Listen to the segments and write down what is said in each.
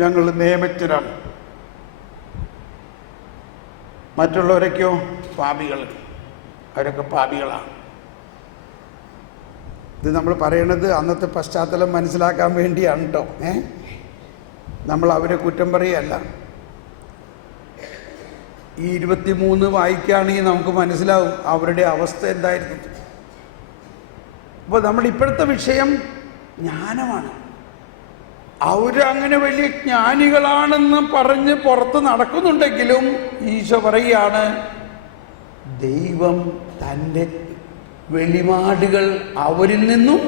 ഞങ്ങൾ നിയമത്തിലാണ്. മറ്റുള്ളവരൊക്കെയോ പാപികൾ, അവരൊക്കെ പാപികളാണ്. ഇത് നമ്മൾ പറയണത് അന്നത്തെ പശ്ചാത്തലം മനസ്സിലാക്കാൻ വേണ്ടിയാണ് കേട്ടോ. നമ്മൾ അവരെ കുറ്റം പറയുകയല്ല. ഈ 23 വായിക്കുകയാണെങ്കിൽ നമുക്ക് മനസ്സിലാവും അവരുടെ അവസ്ഥ എന്തായിരുന്നു. അപ്പോൾ നമ്മൾ ഇപ്പോഴത്തെ വിഷയം ജ്ഞാനമാണ്. അവരങ്ങനെ വലിയ ജ്ഞാനികളാണെന്ന് പറഞ്ഞ് പുറത്ത് നടക്കുന്നുണ്ടെങ്കിലും ഈശോ പറയുകയാണ്, ദൈവം തൻ്റെ വെളിപാടുകൾ അവരിൽ നിന്നും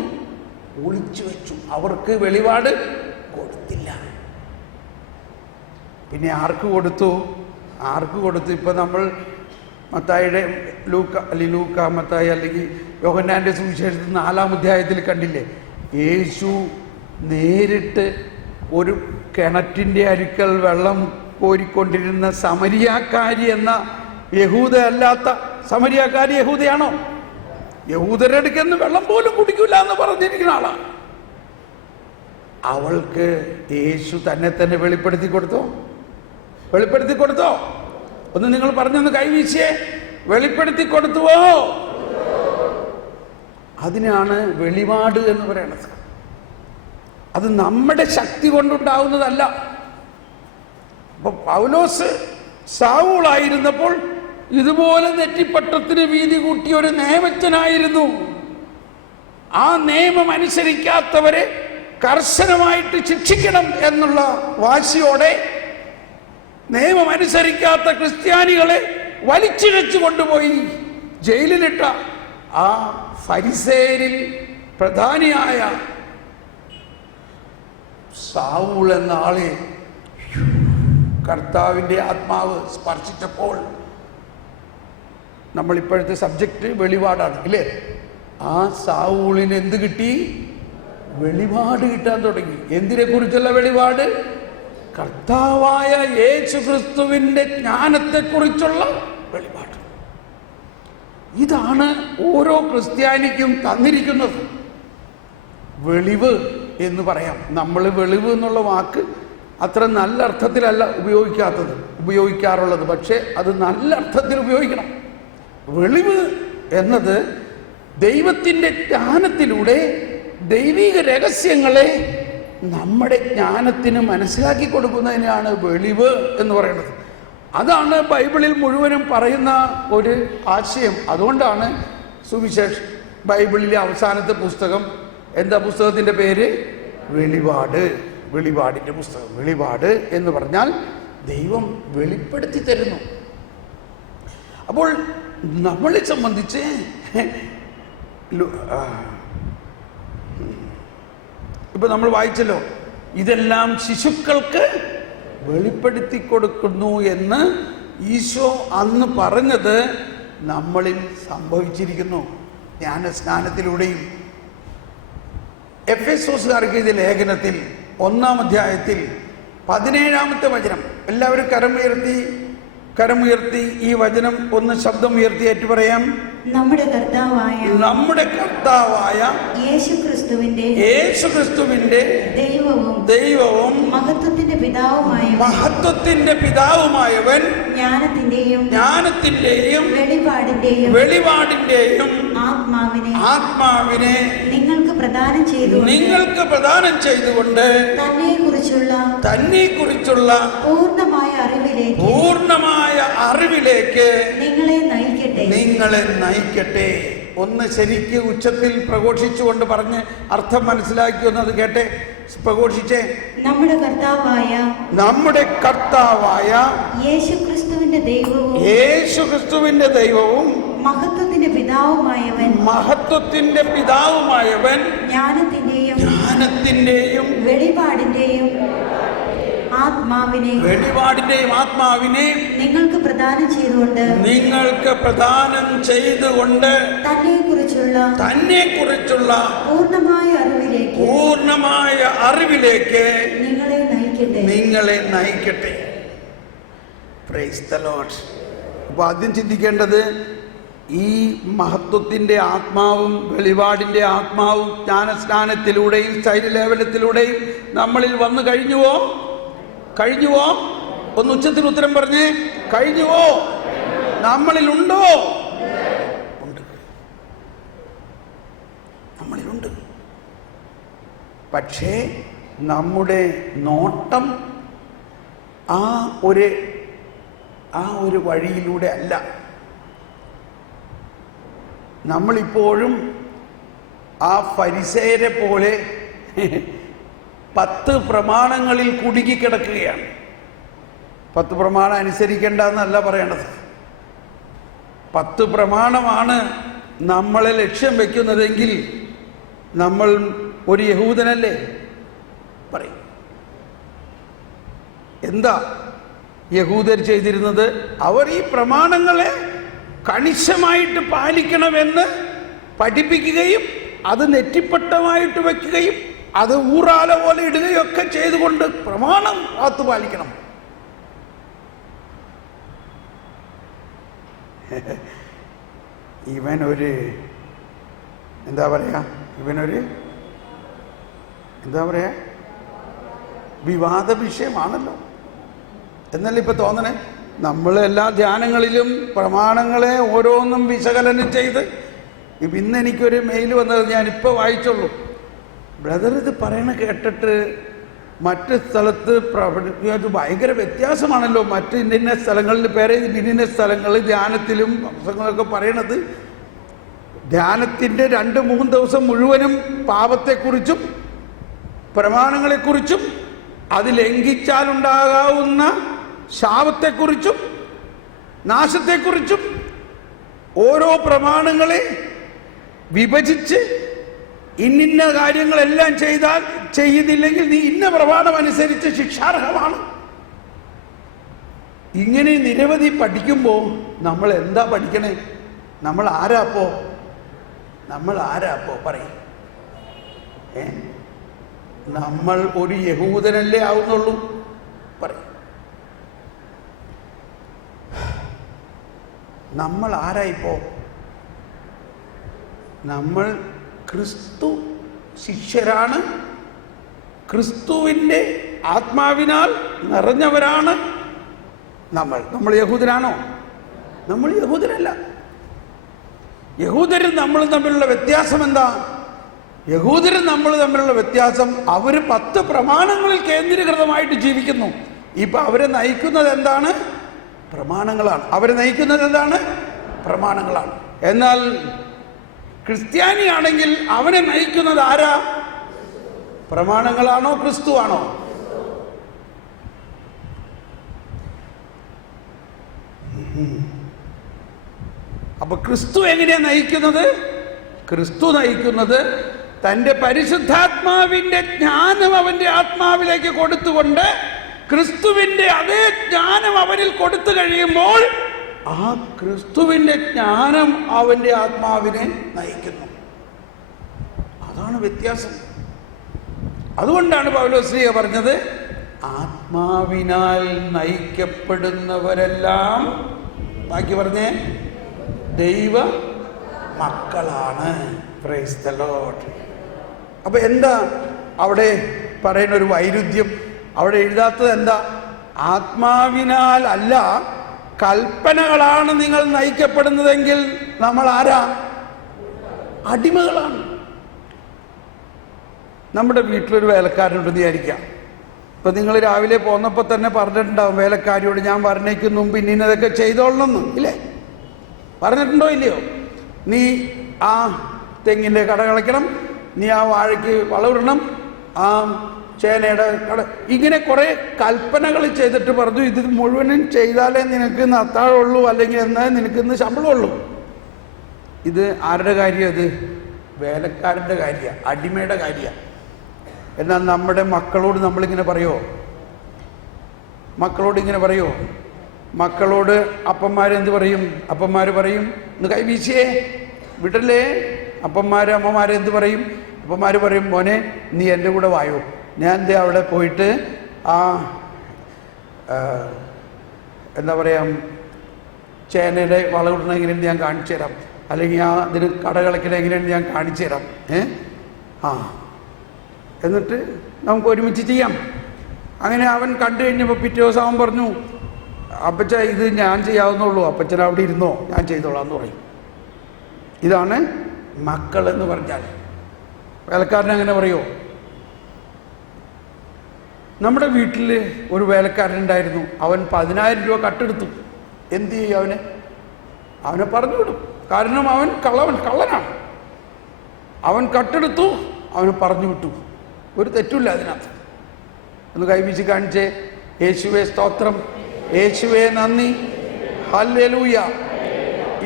ഒളിച്ചു വെച്ചു. അവർക്ക് വെളിപാട് കൊടുത്തില്ല. പിന്നെ ആർക്ക് കൊടുത്തു? ഇപ്പം നമ്മൾ മത്തായിയുടെ ലൂക്ക മത്തായി അല്ലെങ്കിൽ യോഹന്നാൻ്റെ സുവിശേഷത്തിൽ 4-ാം അധ്യായത്തിൽ കണ്ടില്ലേ, യേശു നേരിട്ട് ഒരു കിണറ്റിൻ്റെ അരിക്കൽ വെള്ളം കോരിക്കൊണ്ടിരുന്ന സമരിയാക്കാരി എന്ന യഹൂദ അല്ലാത്ത സമരിയാക്കാരി യഹൂദയാണോ? യഹൂദരുടെ അടുക്കൽ വെള്ളം പോലും കുടിക്കില്ല എന്ന് പറഞ്ഞിരിക്കുന്ന ആളാണ്. അവൾക്ക് യേശു തന്നെ വെളിപ്പെടുത്തി കൊടുത്തോ? ഒന്ന് നിങ്ങൾ പറഞ്ഞൊന്ന് കൈവീശിയേ. വെളിപ്പെടുത്തി കൊടുത്തുവോ? അതിനാണ് വെളിപാട് എന്ന് പറയണത്. അത് നമ്മുടെ ശക്തി കൊണ്ടുണ്ടാവുന്നതല്ല. അപ്പൊ പൗലോസ് സാവൂളായിരുന്നപ്പോൾ ഇതുപോലെ നെറ്റിപ്പട്ടത്തിന് വീതി കൂട്ടിയ ഒരു നിയമജ്ഞനായിരുന്നു. ആ നിയമം അനുസരിക്കാത്തവരെ കർശനമായിട്ട് ശിക്ഷിക്കണം എന്നുള്ള വാശിയോടെ നിയമം അനുസരിക്കാത്ത ക്രിസ്ത്യാനികളെ വലിച്ചിഴച്ചു കൊണ്ടുപോയി ജയിലിലിട്ട ആ ഫരിസേയരിൽ പ്രധാനിയായ സാവൂൾ എന്ന ആളെ കർത്താവിൻ്റെ ആത്മാവ് സ്പർശിച്ചപ്പോൾ, നമ്മളിപ്പോഴത്തെ സബ്ജക്റ്റ് വെളിപാടാണ് ഇല്ലേ, ആ സാവൂളിന് എന്ത് കിട്ടി? വെളിപാട് കിട്ടാൻ തുടങ്ങി. എന്തിനെ കുറിച്ചുള്ള വെളിപാട്? കർത്താവായ യേശു ക്രിസ്തുവിൻ്റെ ജ്ഞാനത്തെക്കുറിച്ചുള്ള വെളിപാട്. ഇതാണ് ഓരോ ക്രിസ്ത്യാനിക്കും തന്നിരിക്കുന്നത്. വെളിവ് എന്ന് പറയാം. നമ്മൾ വെളിവ് എന്നുള്ള വാക്ക് അത്ര നല്ല അർത്ഥത്തിലല്ല ഉപയോഗിക്കാറുള്ളത്. പക്ഷേ അത് നല്ല അർത്ഥത്തിൽ ഉപയോഗിക്കണം. വെളിവ് എന്നത് ദൈവത്തിൻ്റെ ജ്ഞാനത്തിലൂടെ ദൈവിക രഹസ്യങ്ങളെ നമ്മുടെ ജ്ഞാനത്തിന് മനസ്സിലാക്കി കൊടുക്കുന്നതിനാണ് വെളിവ് എന്ന് പറയുന്നത്. അതാണ് ബൈബിളിൽ മുഴുവനും പറയുന്ന ഒരു ആശയം. അതുകൊണ്ടാണ് സുവിശേഷം ബൈബിളിലെ അവസാനത്തെ പുസ്തകം എന്താ? പുസ്തകത്തിൻ്റെ പേര് വെളിപാട്. വെളിപാടിൻ്റെ പുസ്തകം. വെളിപാട് എന്ന് പറഞ്ഞാൽ ദൈവം വെളിപ്പെടുത്തി തരുന്നു. അപ്പോൾ നമ്മളെ സംബന്ധിച്ച് ഇപ്പൊ നമ്മൾ വായിച്ചല്ലോ, ഇതെല്ലാം ശിശുക്കൾക്ക് വെളിപ്പെടുത്തി കൊടുക്കുന്നു എന്ന് ഈശോ അന്ന് പറഞ്ഞത് നമ്മളിൽ സംഭവിച്ചിരിക്കുന്നു ജ്ഞാനസ്നാനത്തിലൂടെയും. എഫെസോസുകാർക്ക് എഴുതിയ ലേഖനത്തിൽ 1-ാം അധ്യായത്തിൽ 17-ാമത്തെ വചനം, എല്ലാവരും കരമുയർത്തി ഈ വചനം ഒന്ന് ശബ്ദം ഉയർത്തി ഏറ്റു പറയാം. നമ്മുടെ കർത്താവായ യേശുക്രിസ്തുവിന്റെ ദൈവവും മഹത്വത്തിന്റെ പിതാവുമായവൻ ജ്ഞാനത്തിന്റെയും വെളിപാടിന്റെയും ആത്മാവിനെ നിങ്ങൾക്ക് പ്രദാനം ചെയ്തുകൊണ്ട് തന്നെക്കുറിച്ചുള്ള പൂർണ്ണമായ അറിവിലേക്ക് നിങ്ങളെ നയിക്കട്ടെ. ഒന്ന് ശരിക്ക് ഉച്ചത്തിൽ പ്രഘോഷിച്ചുകൊണ്ട് പറഞ്ഞ് അർത്ഥം മനസ്സിലാക്കി അത് കേട്ടെ, പ്രഘോഷിച്ചേ. നമ്മുടെ കർത്താവായ യേശുക്രിസ്തുവിന്റെ ദൈവവും മഹത്വത്തിന്റെ പിതാവുമായവൻ ജ്ഞാനത്തിന്റെയും വെളിപാടിന്റെയും ആത്മാവിനെ നിങ്ങൾക്ക് പ്രദാനം ചെയ്തുകൊണ്ട് തന്നെക്കുറിച്ചുള്ള പൂർണ്ണമായ അറിവിലേക്ക് നിങ്ങളെ നയിക്കട്ടെ. Praise the Lord. അപ്പോൾ ആദ്യം ചിന്തിക്കേണ്ടത്, ഈ മഹത്വത്തിൻ്റെ ആത്മാവും വെളിപാടിൻ്റെ ആത്മാവും ജ്ഞാനസ്നാനത്തിലൂടെയും സ്ഥൈര്യലേപനത്തിലൂടെയും നമ്മളിൽ വന്നു കഴിഞ്ഞുവോ? കഴിഞ്ഞുവോ? ഒന്ന് ഉച്ചത്തിൽ ഉത്തരം പറഞ്ഞേ. കഴിഞ്ഞുവോ? നമ്മളിലുണ്ടോ? ഉണ്ട്, നമ്മളിലുണ്ട്. പക്ഷേ നമ്മുടെ നോട്ടം ആ ഒരു വഴിയിലൂടെ അല്ല. നമ്മളിപ്പോഴും ആ ഫരിസേയരെ പോലെ 10 പ്രമാണങ്ങളിൽ കുടുങ്ങിക്കിടക്കുകയാണ്. 10 പ്രമാണം അനുസരിക്കേണ്ട എന്നല്ല പറയേണ്ടത്. 10 പ്രമാണമാണ് നമ്മളെ ലക്ഷ്യം വയ്ക്കുന്നതെങ്കിൽ നമ്മൾ ഒരു യഹൂദനല്ലേ പറയും. എന്താ യഹൂദർ ചെയ്തിരുന്നത്? അവർ ഈ പ്രമാണങ്ങളെ കണിശമായിട്ട് പാലിക്കണമെന്ന് പഠിപ്പിക്കുകയും അത് നെറ്റിപ്പട്ടമായിട്ട് വയ്ക്കുകയും അത് ഊറാല പോലെ ഇടുകയൊക്കെ ചെയ്തുകൊണ്ട് പ്രമാണം കാത്തു പാലിക്കണം. ഇവനൊരു എന്താ പറയാ വിവാദ വിഷയമാണല്ലോ എന്നല്ല ഇപ്പൊ തോന്നണേ. നമ്മൾ എല്ലാ ധ്യാനങ്ങളിലും പ്രമാണങ്ങളെ ഓരോന്നും വിശകലനം ചെയ്ത് ഇന്ന് എനിക്കൊരു മെയിൽ വന്നത് ഞാനിപ്പോൾ വായിച്ചുള്ളൂ. ബ്രദർ ഇത് പറയണ കേട്ടിട്ട് മറ്റ് സ്ഥലത്ത് അത് ഭയങ്കര വ്യത്യാസമാണല്ലോ. മറ്റ് ഇന്ന സ്ഥലങ്ങളിൽ പേരെ ഇന്ന സ്ഥലങ്ങൾ ധ്യാനത്തിലും പ്രസംഗങ്ങളൊക്കെ പറയണത് ധ്യാനത്തിൻ്റെ 2-3 ദിവസം മുഴുവനും പാപത്തെക്കുറിച്ചും പ്രമാണങ്ങളെക്കുറിച്ചും അത് ലംഘിച്ചാലുണ്ടാകാവുന്ന ശാപത്തെക്കുറിച്ചും നാശത്തെക്കുറിച്ചും ഓരോ പ്രമാണങ്ങളെ വിഭജിച്ച് ഇന്നിന്ന കാര്യങ്ങളെല്ലാം ചെയ്യുന്നില്ലെങ്കിൽ നീ ഇന്ന പ്രമാണം അനുസരിച്ച് ശിക്ഷാർഹമാണ്. ഇങ്ങനെ നിരവധി പഠിക്കുമ്പോൾ നമ്മൾ എന്താ പഠിക്കണേ? നമ്മൾ ആരാപ്പോ പറയും? നമ്മൾ ഒരു യഹൂദനല്ലേ ആവുന്നുള്ളൂ പറയും. നമ്മൾ ആരായിപ്പോ? നമ്മൾ ക്രിസ്തു ശിഷ്യരാണ്. ക്രിസ്തുവിൻ്റെ ആത്മാവിനാൽ നിറഞ്ഞവരാണ് നമ്മൾ യഹൂദനാണോ? നമ്മൾ യഹൂദരല്ല. യഹൂദരും നമ്മളും തമ്മിലുള്ള വ്യത്യാസം എന്താ? യഹൂദരും നമ്മൾ തമ്മിലുള്ള വ്യത്യാസം, അവർ 10 പ്രമാണങ്ങളിൽ കേന്ദ്രീകൃതമായിട്ട് ജീവിക്കുന്നു. ഇപ്പൊ അവരെ നയിക്കുന്നത് എന്താണ്? പ്രമാണങ്ങളാണ്. അവരെ നയിക്കുന്നത് എന്താണ്? പ്രമാണങ്ങളാണ്. എന്നാൽ ക്രിസ്ത്യാനിയാണെങ്കിൽ അവനെ നയിക്കുന്നത് ആരാ? പ്രമാണങ്ങളാണോ ക്രിസ്തുവാണോ? അപ്പൊ ക്രിസ്തു എങ്ങനെയാ നയിക്കുന്നത്? ക്രിസ്തു നയിക്കുന്നത് തൻ്റെ പരിശുദ്ധാത്മാവിൻ്റെ ജ്ഞാനം അവൻ്റെ ആത്മാവിലേക്ക് കൊടുത്തുകൊണ്ട് ക്രിസ്തുവിൻ്റെ അതേ ജ്ഞാനം അവനിൽ കൊടുത്തു കഴിയുമ്പോൾ ആ ക്രിസ്തുവിൻ്റെ ജ്ഞാനം അവൻ്റെ ആത്മാവിനെ നയിക്കുന്നു. അതാണ് വ്യത്യാസം. അതുകൊണ്ടാണ് പൗലോസ്ലീഹ പറഞ്ഞത്, ആത്മാവിനാൽ നയിക്കപ്പെടുന്നവരെല്ലാം, ബാക്കി പറഞ്ഞേ, ദൈവ മക്കളാണ്. Praise the Lord. അപ്പൊ എന്താ അവിടെ പറയുന്ന ഒരു വൈരുദ്ധ്യം? അവിടെ എഴുതാത്തത് എന്താ? ആത്മാവിനാൽ അല്ല, കൽപ്പനകളാണ് നിങ്ങൾ നയിക്കപ്പെടുന്നതെങ്കിൽ നമ്മൾ ആരാ? അടിമകളാണ്. നമ്മുടെ വീട്ടിലൊരു വേലക്കാരനുണ്ടെന്ന് വിചാരിക്കാം. ഇപ്പൊ നിങ്ങൾ രാവിലെ പോന്നപ്പോൾ തന്നെ പറഞ്ഞിട്ടുണ്ടാവും വേലക്കാരിയോട്, ഞാൻ പറഞ്ഞേക്കും മുമ്പ് ഇന്നതൊക്കെ ചെയ്തോളണമെന്ന്, ഇല്ലേ? പറഞ്ഞിട്ടുണ്ടോ ഇല്ലയോ? നീ ആ തെങ്ങിൻ്റെ കട കളയ്ക്കണം, നീ ആ വാഴയ്ക്ക് വളമിടണം, ആ ചേനയുടെ കട, ഇങ്ങനെ കുറേ കൽപ്പനകൾ ചെയ്തിട്ട് പറഞ്ഞു, ഇത് മുഴുവനും ചെയ്താലേ നിനക്ക് ഇന്ന് അത്താഴമുള്ളൂ, അല്ലെങ്കിൽ എന്നാൽ നിനക്ക് ഇന്ന് ശമ്പളമുള്ളൂ. ഇത് ആരുടെ കാര്യം? ഇത് വേലക്കാരൻ്റെ കാര്യമാണ്, അടിമയുടെ കാര്യമാണ്. എന്നാൽ നമ്മുടെ മക്കളോട് നമ്മളിങ്ങനെ പറയുമോ? മക്കളോട് മക്കളോട് അപ്പന്മാരെന്ത് പറയും? അപ്പന്മാർ പറയും, ഇന്ന് കൈ വീശിയേ വിടല്ലേ. അമ്മമാരെന്ത് പറയും? അപ്പന്മാർ പറയും, മോനെ നീ എൻ്റെ കൂടെ വായോ, ഞാൻ ദേ അവിടെ പോയിട്ട് ആ എന്താ പറയുക ചേനയുടെ വളമിടണം എങ്ങനെയാണ് ഞാൻ കാണിച്ചു തരാം, അല്ലെങ്കിൽ ആ ഇതിന് കടകളൊക്കെ എങ്ങനെയാണ് ഞാൻ കാണിച്ചു തരാം. എന്നിട്ട് നമുക്ക് ഒരുമിച്ച് ചെയ്യാം. അങ്ങനെ അവൻ കണ്ടു കഴിഞ്ഞപ്പോൾ പിറ്റേ ദിവസം അവൻ പറഞ്ഞു, അപ്പച്ച ഇത് ഞാൻ ചെയ്യാവുന്നുള്ളൂ, അപ്പച്ചൻ അവിടെ ഇരുന്നോ, ഞാൻ ചെയ്തോളാം എന്ന് പറയും. ഇതാണ് മക്കൾ എന്ന് പറഞ്ഞാൽ. വേലക്കാരൻ അങ്ങനെ പറയുമോ? നമ്മുടെ വീട്ടിൽ ഒരു വേലക്കാരനുണ്ടായിരുന്നു. അവൻ 10,000 രൂപ കട്ടെടുത്തു. എന്ത് ചെയ്യും? അവനെ പറഞ്ഞു വിടും. കാരണം അവൻ കള്ളനാണ്. അവൻ കട്ടെടുത്തു, അവന് പറഞ്ഞു വിട്ടു. ഒരു തെറ്റില്ല അതിനകത്ത്. ഒന്ന് കൈവീശി കാണിച്ചേ. യേശുവേ സ്തോത്രം, യേശുവേ നന്ദി, ഹല്ലേലൂയ.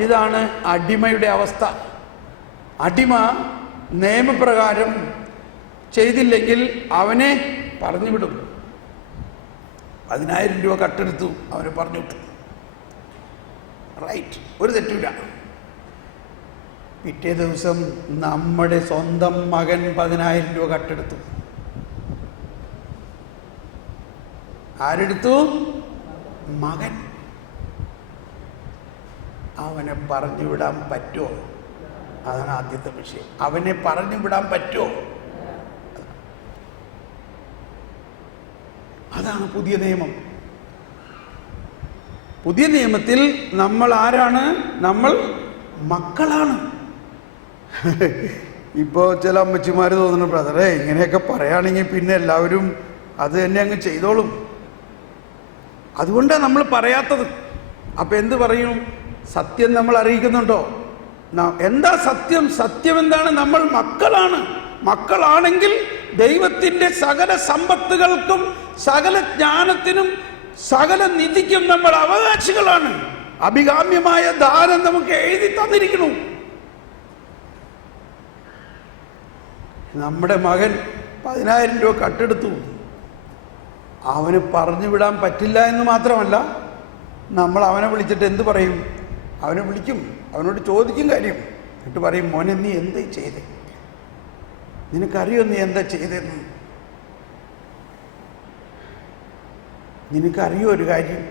ഇതാണ് അടിമയുടെ അവസ്ഥ. അടിമ നിയമപ്രകാരം ചെയ്തില്ലെങ്കിൽ അവനെ പറഞ്ഞു വിടും. 10,000 രൂപ കട്ടെടുത്തു, അവനെ പറഞ്ഞു വിട്ടു. റൈറ്റ്, ഒരു തെറ്റില്ല. പിറ്റേ ദിവസം നമ്മുടെ സ്വന്തം മകൻ 10,000 രൂപ കട്ടെടുത്തു. ആരെടുത്തു? മകൻ. അവനെ പറഞ്ഞു വിടാൻ പറ്റുമോ? അതാണ് ആദ്യത്തെ വിഷയം. അവനെ പറഞ്ഞു വിടാൻ പറ്റുമോ? അതാണ് പുതിയ നിയമം. പുതിയ നിയമത്തിൽ നമ്മൾ ആരാണ്? നമ്മൾ മക്കളാണ്. ഇപ്പോൾ ചില അമ്മച്ചിമാർ തോന്നുന്നു, ബ്രദറെ ഇങ്ങനെയൊക്കെ പറയുകയാണെങ്കിൽ പിന്നെ എല്ലാവരും അത് തന്നെ അങ്ങ് ചെയ്തോളും. അതുകൊണ്ടാണ് നമ്മൾ പറയാത്തത്. അപ്പം എന്ത് പറയും? സത്യം നമ്മൾ അറിയിക്കുന്നുണ്ടോ? എന്താ സത്യം? സത്യം എന്താണ്? നമ്മൾ മക്കളാണ്. മക്കളാണെങ്കിൽ ദൈവത്തിൻ്റെ സകല സമ്പത്തുകൾക്കും സകല ജ്ഞാനത്തിനും സകല നിധിക്കും നമ്മൾ അവകാശികളാണ്. അഭികാമ്യമായ ദാനം നമുക്ക് എഴുതി തന്നിരിക്കുന്നു. നമ്മുടെ മകൻ 10,000 രൂപ കട്ടെടുത്തു. അവന് പറഞ്ഞു വിടാൻ പറ്റില്ല എന്ന് മാത്രമല്ല, നമ്മൾ അവനെ വിളിച്ചിട്ട് എന്ത് പറയും? അവനെ വിളിക്കും, അവനോട് ചോദിക്കും കാര്യം. എന്നിട്ട് പറയും, മോനെ നീ എന്താ ചെയ്തേ? നിനക്കറിയോ നീ എന്താ ചെയ്തതെന്ന്? നിനക്കറിയോ ഒരു കാര്യം?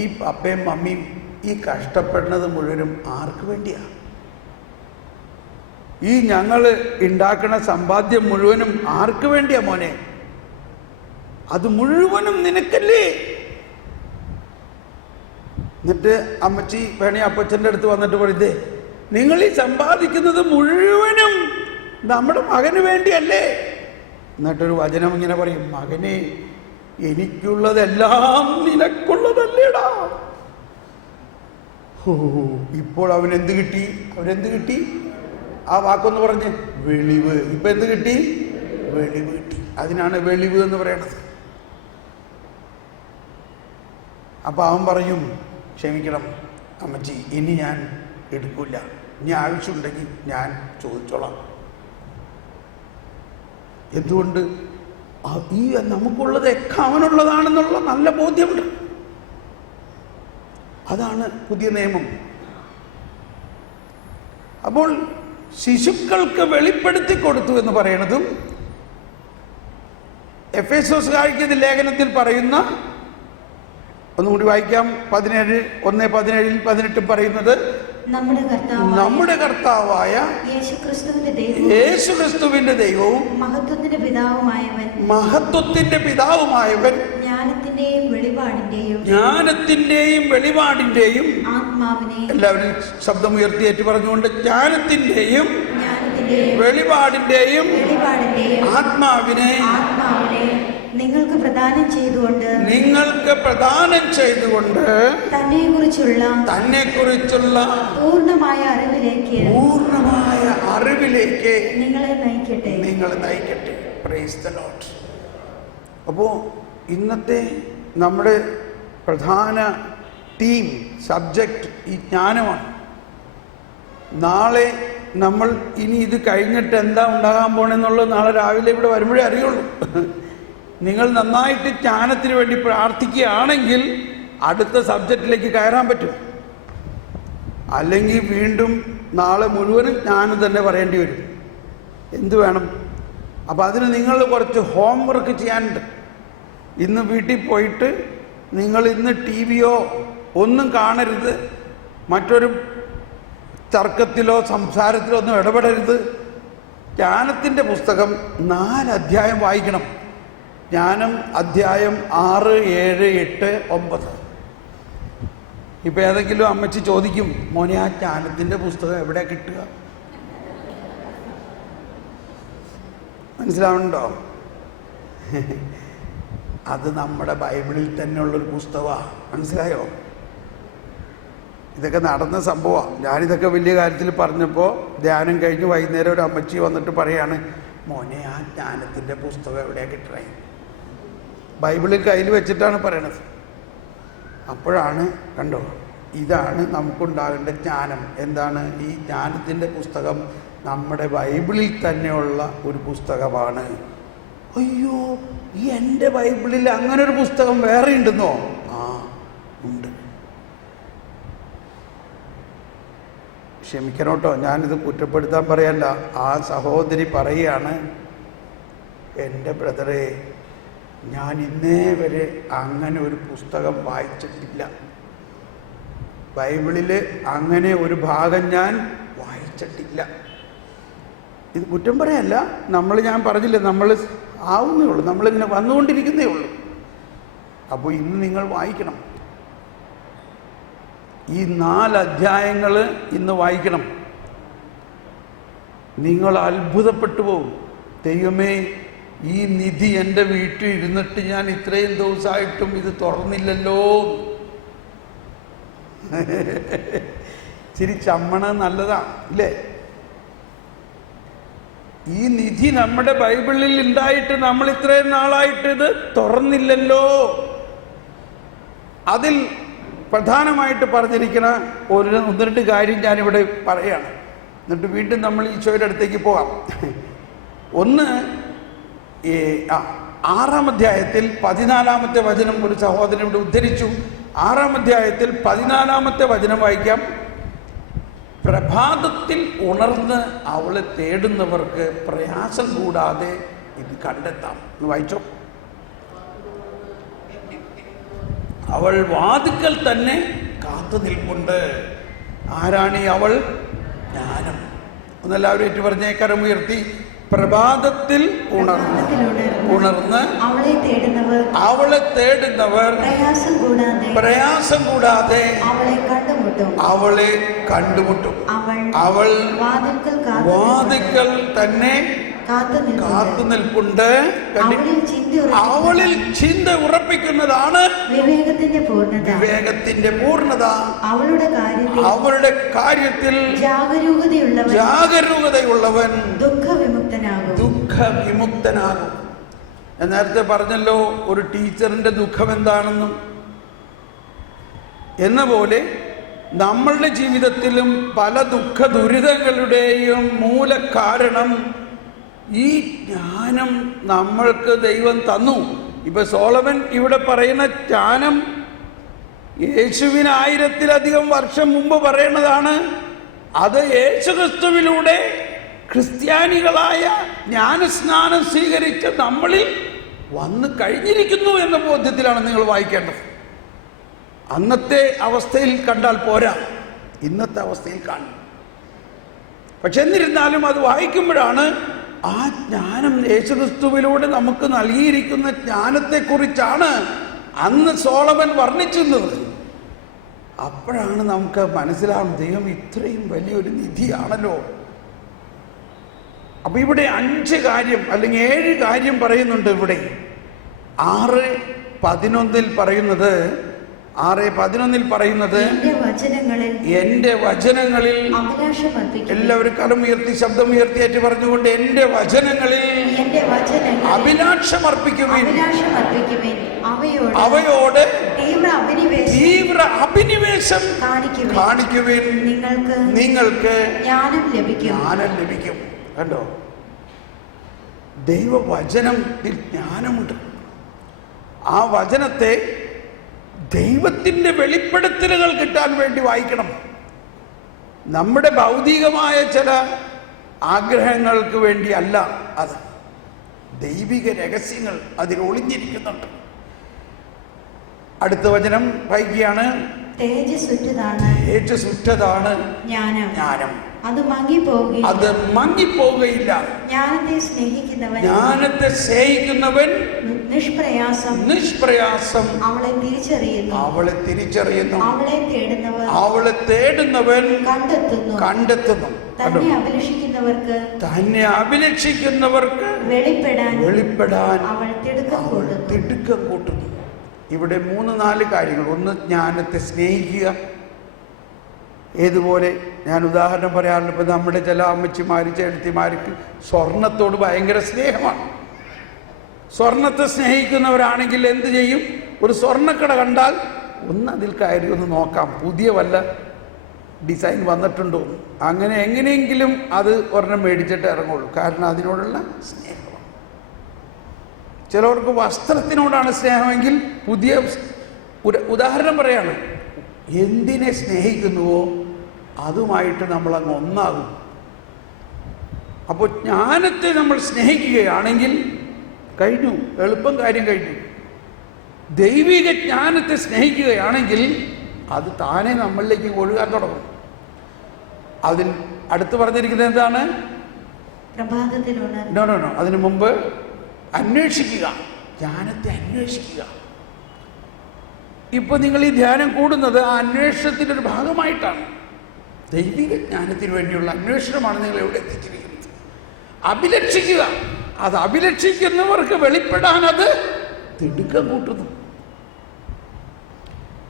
ഈ അപ്പയും മമ്മിയും ഈ കഷ്ടപ്പെടുന്നത് മുഴുവനും ആർക്ക് വേണ്ടിയാണ്? ഈ ഞങ്ങൾ ഉണ്ടാക്കുന്ന സമ്പാദ്യം മുഴുവനും ആർക്ക് വേണ്ടിയാ മോനെ? അത് മുഴുവനും നിനക്കല്ലേ? എന്നിട്ട് അമ്മച്ചി വേണേ അപ്പച്ചൻ്റെ അടുത്ത് വന്നിട്ട് പറയുന്നേ, നിങ്ങൾ ഈ സമ്പാദിക്കുന്നത് മുഴുവനും നമ്മുടെ മകന് വേണ്ടിയല്ലേ? എന്നിട്ടൊരു വചനം ഇങ്ങനെ പറയും, മകനെ എനിക്കുള്ളതെല്ലാം നിനക്കുള്ളതല്ലേടാ. ഓ, ഇപ്പോൾ അവനെന്ത് കിട്ടി? അവരെന്ത് കിട്ടി? ആ വാക്കൊന്ന് പറഞ്ഞ്, വെളിവ്. ഇപ്പൊ എന്ത് കിട്ടി? വെളിവ് കിട്ടി. അതിനാണ് വെളിവ് എന്ന് പറയണത്. അപ്പൊ അവൻ പറയും, ക്ഷമിക്കണം അമ്മച്ചി, ഇനി ഞാൻ എടുക്കില്ല, ഇനി ആവശ്യമുണ്ടെങ്കിൽ ഞാൻ ചോദിച്ചോളാം. എന്തുകൊണ്ട്? ഈ നമുക്കുള്ളതൊക്കെ അവനുള്ളതാണെന്നുള്ള നല്ല ബോധ്യമുണ്ട്. അതാണ് പുതിയ നിയമം. അപ്പോൾ ശിശുക്കൾക്ക് വെളിപ്പെടുത്തി കൊടുത്തു എന്ന് പറയുന്നതും എഫേസോസുകാർക്ക് ലേഖനത്തിൽ പറയുന്ന, ഒന്നുകൂടി വായിക്കാം, 17:1-17-18 പറയുന്നത്, നമ്മുടെ കർത്താവായ യേശുക്രിസ്തുവിന്റെ ദൈവവും മഹത്വത്തിന്റെ പിതാവുമായവൻ ജ്ഞാനത്തിന്റെയും വെളിപാടിന്റെയും എല്ലാവരും ശബ്ദമുയർത്തി ഏറ്റു പറഞ്ഞുകൊണ്ട്, ജ്ഞാനത്തിന്റെയും വെളിപാടിന്റെയും ആത്മാവിനെ നിങ്ങൾക്ക് പ്രദാനം ചെയ്തുകൊണ്ട് തന്നെക്കുറിച്ചുള്ള പൂർണ്ണമായ അറിവിലേക്ക് നിങ്ങളെ നയിക്കട്ടെ. Praise the Lord. അപ്പോൾ ഇന്നത്തെ നമ്മുടെ പ്രധാന തീം, സബ്ജക്റ്റ് ഈ ജ്ഞാനമാണ്. നാളെ നമ്മൾ ഇനി ഇത് കഴിഞ്ഞിട്ട് എന്താ ഉണ്ടാകാൻ പോണെന്നുള്ളത് നാളെ രാവിലെ ഇവിടെ വരുമ്പോഴേ അറിയുള്ളൂ. നിങ്ങൾ നന്നായിട്ട് ജ്ഞാനത്തിന് വേണ്ടി പ്രാർത്ഥിക്കുകയാണെങ്കിൽ അടുത്ത സബ്ജക്റ്റിലേക്ക് കയറാൻ പറ്റും. അല്ലെങ്കിൽ വീണ്ടും നാളെ മുഴുവനും ജ്ഞാനം തന്നെ പറയേണ്ടി വരും. എന്ത് വേണം? അപ്പം അതിന് നിങ്ങൾ കുറച്ച് ഹോംവർക്ക് ചെയ്യാനുണ്ട്. ഇന്ന് വീട്ടിൽ പോയിട്ട് നിങ്ങൾ ഇന്ന് TV ഒന്നും കാണരുത്, മറ്റൊരു തർക്കത്തിലോ സംസാരത്തിലോ ഒന്നും ഇടപെടരുത്. ജ്ഞാനത്തിൻ്റെ പുസ്തകം 4 അധ്യായം വായിക്കണം. ജ്ഞാനം അധ്യായം 6, 7, 8, 9. ഇപ്പം ഏതെങ്കിലും അമ്മച്ചി ചോദിക്കും, മോനെ ആ ജ്ഞാനത്തിൻ്റെ പുസ്തകം എവിടെ കിട്ടുക? മനസ്സിലാവുന്നുണ്ടോ? അത് നമ്മുടെ ബൈബിളിൽ തന്നെയുള്ളൊരു പുസ്തകമാണ്. മനസ്സിലായോ? ഇതൊക്കെ നടന്ന സംഭവമാണ്. ഞാനിതൊക്കെ വലിയ കാര്യത്തിൽ പറഞ്ഞപ്പോൾ ധ്യാനം കഴിഞ്ഞ് വൈകുന്നേരം ഒരു അമ്മച്ചി വന്നിട്ട് പറയാണ്, മോനെ ആ ജ്ഞാനത്തിൻ്റെ പുസ്തകം എവിടെ കിട്ടണേ? ബൈബിളിൽ കയ്യിൽ വെച്ചിട്ടാണ് പറയണത്. അപ്പോഴാണ് കണ്ടോ, ഇതാണ് നമുക്കുണ്ടാകേണ്ട ജ്ഞാനം. എന്താണ്? ഈ ജ്ഞാനത്തിൻ്റെ പുസ്തകം നമ്മുടെ ബൈബിളിൽ തന്നെയുള്ള ഒരു പുസ്തകമാണ്. അയ്യോ, ഈ എൻ്റെ ബൈബിളിൽ അങ്ങനെ ഒരു പുസ്തകം വേറെ ഉണ്ടെന്നോ? ആ, ഉണ്ട്. ക്ഷമിക്കണം കേട്ടോ, ഞാനിത് കുറ്റപ്പെടുത്താൻ പറയല്ല. ആ സഹോദരി പറയുകയാണ്, എൻ്റെ ബ്രദറെ, ഞാൻ ഇന്നേ വരെ അങ്ങനെ ഒരു പുസ്തകം വായിച്ചിട്ടില്ല. ബൈബിളിൽ അങ്ങനെ ഒരു ഭാഗം ഞാൻ വായിച്ചിട്ടില്ല. ഇത് കുറ്റം പറയല്ല. ഞാൻ പറഞ്ഞില്ലേ, നമ്മൾ ആവുന്നേ ഉള്ളൂ, നമ്മളിങ്ങനെ വന്നുകൊണ്ടിരിക്കുന്നേ ഉള്ളൂ. അപ്പോൾ ഇന്ന് നിങ്ങൾ വായിക്കണം. ഈ 4 അധ്യായങ്ങൾ ഇന്ന് വായിക്കണം. നിങ്ങൾ അത്ഭുതപ്പെട്ടു പോകും. ദൈവമേ, ഈ നിധി എൻ്റെ വീട്ടിൽ ഇരുന്നിട്ട് ഞാൻ ഇത്രയും ദിവസമായിട്ടും ഇത് തുറന്നില്ലല്ലോ. ഇച്ചിരി ചമ്മണ നല്ലതാണ് ഇല്ലേ? ഈ നിധി നമ്മുടെ ബൈബിളിൽ ഉണ്ടായിട്ട് നമ്മൾ ഇത്രയും നാളായിട്ട് ഇത് തുറന്നില്ലല്ലോ. അതിൽ പ്രധാനമായിട്ട് പറഞ്ഞിരിക്കുന്ന 1-2 കാര്യം ഞാനിവിടെ പറയാണ്. എന്നിട്ട് വീണ്ടും നമ്മൾ ഈശോയുടെ അടുത്തേക്ക് പോകാം. ഒന്ന്, 6-ാം അധ്യായത്തിൽ 14-ാമത്തെ വചനം ഒരു സഹോദരൻ ഇവിടെ ഉദ്ധരിച്ചു. 6-ാം അധ്യായത്തിൽ 14-ാമത്തെ വചനം വായിക്കാം. പ്രഭാതത്തിൽ ഉണർന്ന് അവളെ തേടുന്നവർക്ക് പ്രയാസം കൂടാതെ ഇത് കണ്ടെത്താം. എന്ന് വായിച്ചോ. അവൾ വാതിക്കൽ തന്നെ കാത്തു നിൽപ്പുണ്ട്. ആരാണ് ഈ അവൾ? ജ്ഞാനം. ഒന്നെല്ലാവരും ഏറ്റു പറഞ്ഞേ, കരമുയർത്തി. പ്രഭാതത്തിൽ ഉണർന്ന് അവളെ തേടുന്നവർ പ്രയാസം കൂടാതെ അവളെ കണ്ടുമുട്ടും. അവൾ വാതിക്കൽ തന്നെ കാത്തു നിൽപ്പുണ്ട്. അവളിൽ ചിന്ത ഉറപ്പിക്കുന്നതാണ് വിവേകത്തിന്റെ പൂർണ്ണത. അവളുടെ കാര്യത്തിൽ ജാഗരൂകതയുള്ളവൻ ദുഃഖവിമുക്തനാകും. നേരത്തെ പറഞ്ഞല്ലോ ഒരു ടീച്ചറിന്റെ ദുഃഖം എന്താണെന്നും. എന്ന പോലെ നമ്മളുടെ ജീവിതത്തിലും പല ദുഃഖ ദുരിതങ്ങളുടെയും മൂലകാരണം ഈ ജ്ഞാനം നമ്മൾക്ക് ദൈവം തന്നു. ഇപ്പൊ സോളമൻ ഇവിടെ പറയുന്ന ജ്ഞാനം യേശുവിന് 1000-ലധികം വർഷം മുമ്പ് പറയുന്നതാണ്. അത് യേശുക്രിസ്തുവിലൂടെ ക്രിസ്ത്യാനികളായ ജ്ഞാനസ്നാനം സ്വീകരിച്ച് നമ്മളിൽ വന്നു കഴിഞ്ഞിരിക്കുന്നു എന്ന ബോധ്യത്തിലാണ് നിങ്ങൾ വായിക്കേണ്ടത്. അന്നത്തെ അവസ്ഥയിൽ കണ്ടാൽ പോരാ, ഇന്നത്തെ അവസ്ഥയിൽ കാണും. പക്ഷെ എന്നിരുന്നാലും അത് വായിക്കുമ്പോഴാണ് ആ ജ്ഞാനം യേശുക്രിസ്തുവിലൂടെ നമുക്ക് നൽകിയിരിക്കുന്ന ജ്ഞാനത്തെക്കുറിച്ചാണ് അന്ന് സോളമൻ വർണ്ണിച്ചിരുന്നത്. അപ്പോഴാണ് നമുക്ക് മനസ്സിലാവും, ദൈവം ഇത്രയും വലിയൊരു നിധിയാണല്ലോ. അപ്പൊ ഇവിടെ 5 കാര്യം അല്ലെങ്കിൽ 7 കാര്യം പറയുന്നുണ്ട്. ഇവിടെ 6:11 പറയുന്നത്, 6:11 പറയുന്നത്, എന്റെ വചനങ്ങളിൽ, എല്ലാവരും കരമുയർത്തി ശബ്ദമുയർത്തിയേറ്റ് പറഞ്ഞുകൊണ്ട്, എന്റെ വചനങ്ങളിൽ അഭിലാഷമർപ്പിക്കുവിൻ, അവയോട് തീവ്ര അഭിനിവേശം കാണിക്കുവിൻ, നിങ്ങൾക്ക് ജ്ഞാനം ലഭിക്കും. കണ്ടോ, ദൈവവചനത്തിൽ ജ്ഞാനമുണ്ട്. ആ വചനത്തെ ദൈവത്തിൻ്റെ വെളിപ്പെടുത്തലുകൾ കിട്ടാൻ വേണ്ടി വായിക്കണം. നമ്മുടെ ഭൗതികമായ ചില ആഗ്രഹങ്ങൾക്ക് വേണ്ടി അല്ല അത്. ദൈവിക രഹസ്യങ്ങൾ അതിൽ ഒളിഞ്ഞിരിക്കുന്നുണ്ട്. അടുത്ത വചനം വായിക്കുകയാണ്. തേജസ്സുറ്റതാണ് ജ്ഞാനം. അത് മങ്ങിപ്പോവുകയില്ല. അത് മങ്ങിപ്പോവുകയില്ല. ജ്ഞാനത്തെ സ്നേഹിക്കുന്നവൻ നിഷ്പ്രയാസം അവളെ തിരിച്ചറിയുന്നു. അവളെ തേടുന്നവൻ കണ്ടെത്തുന്നു. തന്നെ അഭിലഷിക്കുന്നവർക്ക് വെളിപ്പെടാൻ അവൾ തിടുക്കം കൂട്ടുന്നു. ഇവിടെ 3-4 കാര്യങ്ങൾ. ഒന്ന്, ജ്ഞാനത്തെ സ്നേഹിക്കുക. ഏതുപോലെ ഞാൻ ഉദാഹരണം പറയാറുണ്ട്. ഇപ്പം നമ്മുടെ ചില അമ്മച്ചിമാർ, ചേട്ടത്തിമാർക്ക് സ്വർണത്തോട് ഭയങ്കര സ്നേഹമാണ്. സ്വർണത്തെ സ്നേഹിക്കുന്നവരാണെങ്കിൽ എന്ത് ചെയ്യും? ഒരു സ്വർണ്ണക്കട കണ്ടാൽ ഒന്ന് അതിൽ കയറി ഒന്ന് നോക്കാം, പുതിയ വല്ല ഡിസൈൻ വന്നിട്ടുണ്ടോ. അങ്ങനെ എങ്ങനെയെങ്കിലും അത് ഒരെണ്ണം മേടിച്ചിട്ട് ഇറങ്ങുള്ളൂ. കാരണം അതിനോടുള്ള സ്നേഹമാണ്. ചിലവർക്ക് വസ്ത്രത്തിനോടാണ് സ്നേഹമെങ്കിൽ പുതിയ ഉദാഹരണം പറയാണ്, എന്തിനെ സ്നേഹിക്കുന്നുവോ അതുമായിട്ട് നമ്മളങ്ങ് ഒന്നാകും. അപ്പോൾ ജ്ഞാനത്തെ നമ്മൾ സ്നേഹിക്കുകയാണെങ്കിൽ കഴിഞ്ഞു, എളുപ്പം കാര്യം കഴിഞ്ഞു. ദൈവിക ജ്ഞാനത്തെ സ്നേഹിക്കുകയാണെങ്കിൽ അത് താനെ നമ്മളിലേക്ക് ഒഴുകാൻ തുടങ്ങും. അതിൽ അടുത്ത് പറഞ്ഞിരിക്കുന്നത് എന്താണ്? നോ അതിനു മുമ്പ് അന്വേഷിക്കുക, ജ്ഞാനത്തെ അന്വേഷിക്കുക. ഇപ്പൊ നിങ്ങൾ ഈ ധ്യാനം കൂടുന്നത് ആ അന്വേഷണത്തിൻ്റെ ഒരു ഭാഗമായിട്ടാണ്. ദൈവിക ജ്ഞാനത്തിന് വേണ്ടിയുള്ള അന്വേഷണമാണ് നിങ്ങൾ എവിടെ എത്തിച്ചിരിക്കുന്നത്. അഭിലഷിക്കുക. അത് അഭിലഷിക്കുന്നവർക്ക് വെളിപ്പെടാൻ അത് തിടുക്കം കൂട്ടുന്നു.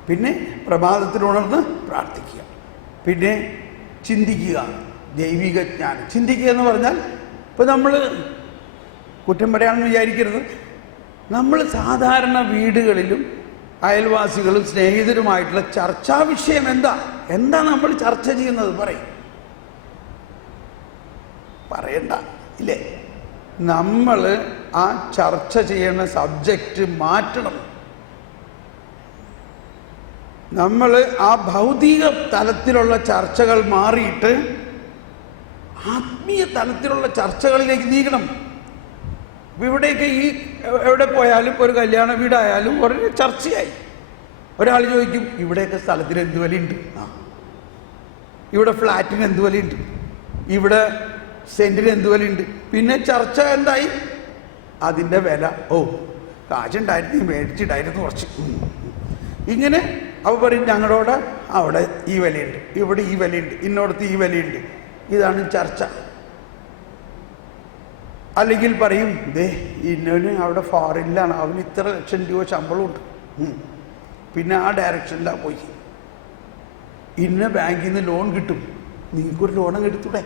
പിന്നെ പ്രഭാതത്തിലുണർന്ന് പ്രാർത്ഥിക്കുക. പിന്നെ ചിന്തിക്കുക. ദൈവിക ജ്ഞാനം ചിന്തിക്കുക എന്ന് പറഞ്ഞാൽ, ഇപ്പം നമ്മൾ കുറ്റം പറയാമെന്ന് വിചാരിക്കരുത്. നമ്മൾ സാധാരണ വീടുകളിലും അയൽവാസികളും സ്നേഹിതരുമായിട്ടുള്ള ചർച്ചാ വിഷയം എന്താ നമ്മൾ ചർച്ച ചെയ്യുന്നത്? പറയണ്ട ഇല്ലേ? നമ്മൾ ആ ചർച്ച ചെയ്യുന്ന സബ്ജക്റ്റ് മാറ്റണം. നമ്മൾ ആ ഭൗതിക തലത്തിലുള്ള ചർച്ചകൾ മാറിയിട്ട് ആത്മീയ തലത്തിലുള്ള ചർച്ചകളിലേക്ക് നീങ്ങണം. ഇവിടെയൊക്കെ എവിടെ പോയാലും, ഒരു കല്യാണ വീടായാലും ഒരു ചർച്ചയായി. ഒരാൾ ചോദിക്കും, ഇവിടെയൊക്കെ സ്ഥലത്തിന് എന്ത് വിലയുണ്ട്, ഇവിടെ ഫ്ലാറ്റിന് എന്ത് വിലയുണ്ട്, ഇവിടെ സെൻറ്റിന് എന്ത് വിലയുണ്ട്. പിന്നെ ചർച്ച എന്തായി? അതിൻ്റെ വില. കാശുണ്ടായിരുന്നു, മേടിച്ചിട്ടായിരുന്നു കുറച്ച്. ഇങ്ങനെ അവ പറയും, ഞങ്ങളോട് അവിടെ ഈ വിലയുണ്ട്, ഇവിടെ ഈ വിലയുണ്ട്, ഇന്നോടത്ത് ഈ വിലയുണ്ട്. ഇതാണ് ചർച്ച. അല്ലെങ്കിൽ പറയും, ഇന്നവന് അവിടെ ഫോറിനിലാണ്, അവന് ഇത്ര ലക്ഷം രൂപ ശമ്പളമുണ്ട്, പിന്നെ ആ ഡയറക്ഷനിലാണ് പോയി. ഇന്ന ബാങ്കിൽ നിന്ന് ലോൺ കിട്ടും, നിങ്ങൾക്കൊരു ലോൺ എടുത്തൂടെ,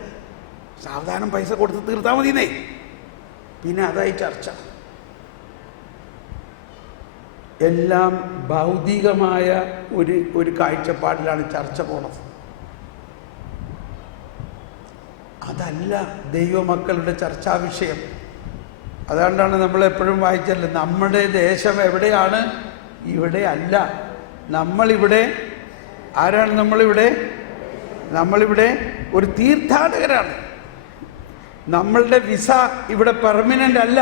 സാവധാനം പൈസ കൊടുത്ത് തീർത്താൽ മതിയെന്നേ. പിന്നെ അതായി ചർച്ച. എല്ലാം ഭൗതികമായ ഒരു കാഴ്ചപ്പാടിലാണ് ചർച്ച പോണത്. അതല്ല ദൈവമക്കളുടെ ചർച്ചാ വിഷയം. അതുകൊണ്ടാണ് നമ്മളെപ്പോഴും വായിച്ചല്ലേ, നമ്മുടെ ദേശം എവിടെയാണ്? ഇവിടെ അല്ല. നമ്മളിവിടെ ആരാണ്? നമ്മളിവിടെ ഒരു തീർത്ഥാടകരാണ്. നമ്മളുടെ വിസ ഇവിടെ പെർമനൻ്റ് അല്ല.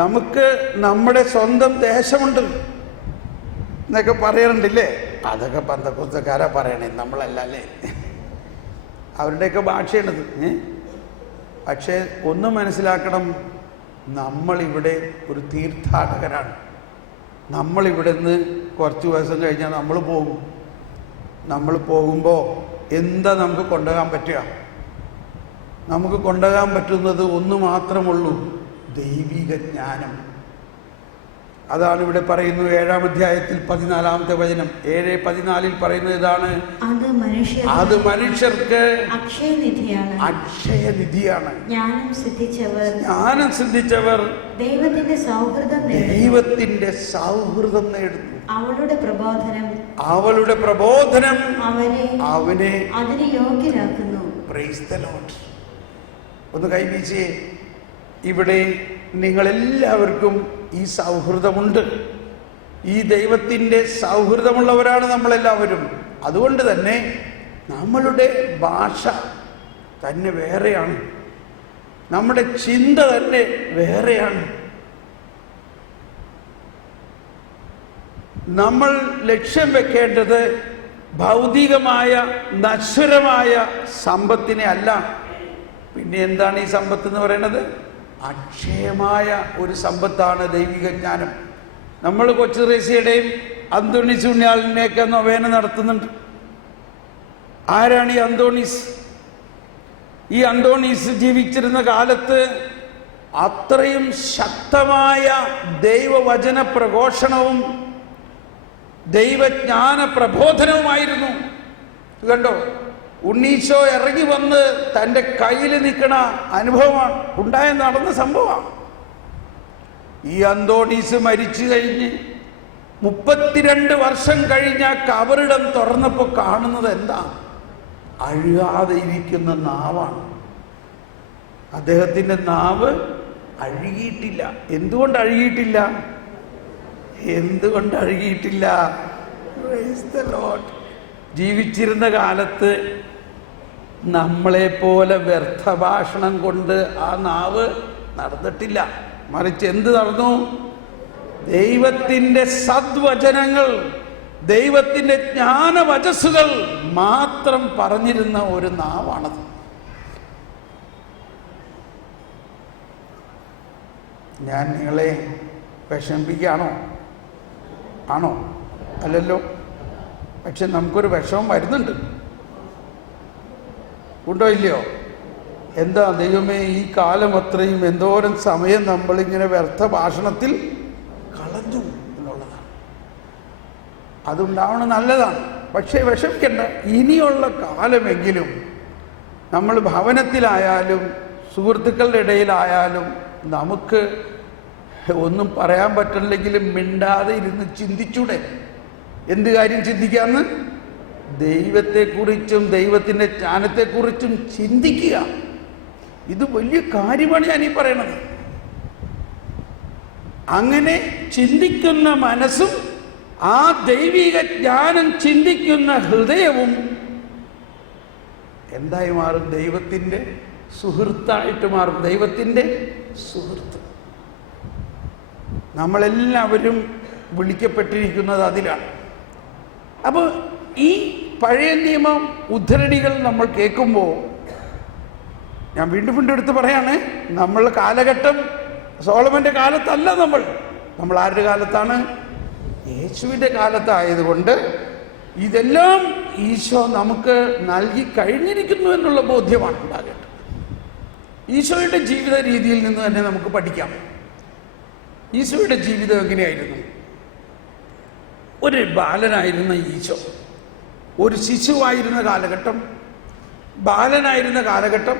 നമുക്ക് നമ്മുടെ സ്വന്തം ദേശമുണ്ട് എന്നൊക്കെ പറയാറുണ്ടല്ലേ. അതൊക്കെ പന്തക്കുസ്തക്കാരാ പറയണേ, നമ്മളല്ല അല്ലേ. അവരുടെയൊക്കെ ഭാഷയാണിത്. പക്ഷേ ഒന്ന് മനസ്സിലാക്കണം, നമ്മളിവിടെ ഒരു തീർത്ഥാടകരാണ്. നമ്മളിവിടെ നിന്ന് കുറച്ച് ദിവസം കഴിഞ്ഞാൽ നമ്മൾ പോകും. നമ്മൾ പോകുമ്പോൾ എന്താ നമുക്ക് കൊണ്ടുപോകാൻ പറ്റുക? നമുക്ക് കൊണ്ടുപോകാൻ പറ്റുന്നത് ഒന്ന് മാത്രമുള്ളൂ, ദൈവിക ജ്ഞാനം. അതാണ് ഇവിടെ പറയുന്നത് 7-ാം അധ്യായത്തിൽ 14-ാമത്തെ വചനം 7:14 പറയുന്നത് ഇതാണ്, അത് മനുഷ്യർക്ക് അക്ഷയനിധിയാണ്. ജ്ഞാനം സിദ്ധിച്ചവർ ദൈവത്തിന്റെ സൗഹൃദം നേടുന്നു. അവളുടെ പ്രബോധനം അവനെ അതിന് യോഗ്യരാക്കുന്നു. Praise the Lord. ഒന്ന് കൈവീശിയേ. ഇവിടെ നിങ്ങളെല്ലാവർക്കും ഈ സൗഹൃദമുണ്ട്. ഈ ദൈവത്തിൻ്റെ സൗഹൃദമുള്ളവരാണ് നമ്മളെല്ലാവരും. അതുകൊണ്ട് തന്നെ നമ്മളുടെ ഭാഷ തന്നെ വേറെയാണ്, നമ്മുടെ ചിന്ത തന്നെ വേറെയാണ്. നമ്മൾ ലക്ഷ്യം വെക്കേണ്ടത് ഭൗതികമായ നശ്വരമായ സമ്പത്തിനെ അല്ല. പിന്നെ എന്താണ് ഈ സമ്പത്ത് എന്ന് പറയുന്നത്? അക്ഷയമായ ഒരു സമ്പത്താണ് ദൈവിക ജ്ഞാനം. നമ്മൾ കൊച്ചു റേസിയുടെയും അന്തോണീസ് ഉണ്ണിയാളിനെയൊക്കെ നൊവേന നടത്തുന്നുണ്ട്. ആരാണ് ഈ അന്തോണീസ്? ഈ അന്തോണീസ് ജീവിച്ചിരുന്ന കാലത്ത് അത്രയും ശക്തമായ ദൈവവചന പ്രഘോഷണവും ദൈവജ്ഞാന പ്രബോധനവുമായിരുന്നു. കണ്ടോ, ഉണ്ണീശോ ഇറങ്ങി വന്ന് തൻ്റെ കയ്യിൽ നിൽക്കണ അനുഭവമാണ് നടന്ന സംഭവമാണ്. ഈ അന്തോണീസ് മരിച്ചു കഴിഞ്ഞ് 32 വർഷം കഴിഞ്ഞ കബറിടം തുറന്നപ്പോൾ കാണുന്നത് എന്താ? അഴുകാതെ ഇരിക്കുന്ന നാവാണ്. അദ്ദേഹത്തിൻ്റെ നാവ് അഴുകിയിട്ടില്ല. എന്തുകൊണ്ട് അഴുകിയിട്ടില്ല? എന്തുകൊണ്ട് അഴുകിയിട്ടില്ല? Praise the Lord. ജീവിച്ചിരുന്ന കാലത്ത് നമ്മളെപ്പോലെ വ്യർത്ഥഭാഷണം കൊണ്ട് ആ നാവ് നടന്നിട്ടില്ല. മറിച്ച് എന്ത് നടന്നു? ദൈവത്തിൻ്റെ സദ്വചനങ്ങൾ, ദൈവത്തിൻ്റെ ജ്ഞാനവചസ്സുകൾ മാത്രം പറഞ്ഞിരുന്ന ഒരു നാവാണത്. ഞാൻ നിങ്ങളെ വിഷമിപ്പിക്കുകയാണോ? ആണോ? അല്ലല്ലോ. പക്ഷെ നമുക്കൊരു വിഷമം വരുന്നുണ്ട്. ഉണ്ടോ ഇല്ലയോ? എന്താ ദൈവമേ, ഈ കാലം അത്രയും എന്തോരം സമയം നമ്മളിങ്ങനെ വ്യർത്ഥ ഭാഷണത്തിൽ കളഞ്ഞു എന്നുള്ളതാണ്. അതുണ്ടാവണം, നല്ലതാണ്. പക്ഷേ വിഷമിക്കണ്ട. ഇനിയുള്ള കാലമെങ്കിലും നമ്മൾ ഭവനത്തിലായാലും സുഹൃത്തുക്കളുടെ ഇടയിലായാലും നമുക്ക് ഒന്നും പറയാൻ പറ്റില്ലെങ്കിലും മിണ്ടാതെ ഇരുന്ന് ചിന്തിച്ചൂടെ? എന്ത് കാര്യം ചിന്തിക്കാമെന്ന്? ദൈവത്തെക്കുറിച്ചും ദൈവത്തിൻ്റെ ജ്ഞാനത്തെക്കുറിച്ചും ചിന്തിക്കുക. ഇത് വലിയ കാര്യമാണ് ഞാനീ പറയണത്. അങ്ങനെ ചിന്തിക്കുന്ന മനസ്സും ആ ദൈവിക ജ്ഞാനം ചിന്തിക്കുന്ന ഹൃദയവും എന്തായി മാറും? ദൈവത്തിൻ്റെ സുഹൃത്തായിട്ട് മാറും. ദൈവത്തിൻ്റെ സുഹൃത്ത്. നമ്മളെല്ലാവരും വിളിക്കപ്പെട്ടിരിക്കുന്നത് അതിലാണ്. അപ്പോൾ ഈ പഴയ നിയമം ഉദ്ധരണികൾ നമ്മൾ കേൾക്കുമ്പോൾ ഞാൻ വീണ്ടും എടുത്ത് പറയാണ്, നമ്മളുടെ കാലഘട്ടം സോളമൻ്റെ കാലത്തല്ല. നമ്മൾ ആരുടെ കാലത്താണ്? യേശുവിൻ്റെ കാലത്തായതുകൊണ്ട് ഇതെല്ലാം ഈശോ നമുക്ക് നൽകി കഴിഞ്ഞിരിക്കുന്നു എന്നുള്ള ബോധ്യമാണ് ഉണ്ടാകേണ്ടത്. ഈശോയുടെ ജീവിത രീതിയിൽ നിന്ന് തന്നെ നമുക്ക് പഠിക്കാം. ഈശോയുടെ ജീവിതം എങ്ങനെയായിരുന്നു? ഒരു ബാലനായിരുന്ന ഈശോ, ഒരു ശിശുവായിരുന്ന കാലഘട്ടം, ബാലനായിരുന്ന കാലഘട്ടം,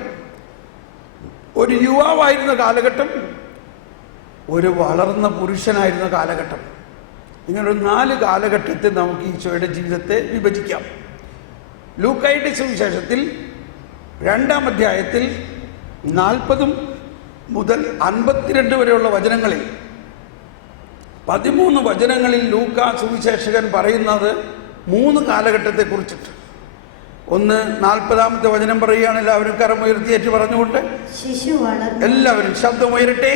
ഒരു യുവാവായിരുന്ന കാലഘട്ടം, ഒരു വളർന്ന പുരുഷനായിരുന്ന കാലഘട്ടം. ഇങ്ങനൊരു 4 കാലഘട്ടത്തെ നമുക്ക് ഈശോയുടെ ജീവിതത്തെ വിഭജിക്കാം. ലൂക്കായുടെ സുവിശേഷത്തിൽ 2-ാം അധ്യായത്തിൽ 40 മുതൽ 52 വരെയുള്ള വചനങ്ങളിൽ 13 വചനങ്ങളിൽ ലൂക്കാ സുവിശേഷകൻ പറയുന്നത് 3 കാലഘട്ടത്തെ കുറിച്ചിട്ട്. ഒന്ന് 40-ാമത്തെ വചനം പറയുകയാണ്. എല്ലാവരും കരമുയർത്തിയേറ്റ് പറഞ്ഞുകൊണ്ട് ശിശു വളർന്നു. എല്ലാവരും ശബ്ദമുയരട്ടെ.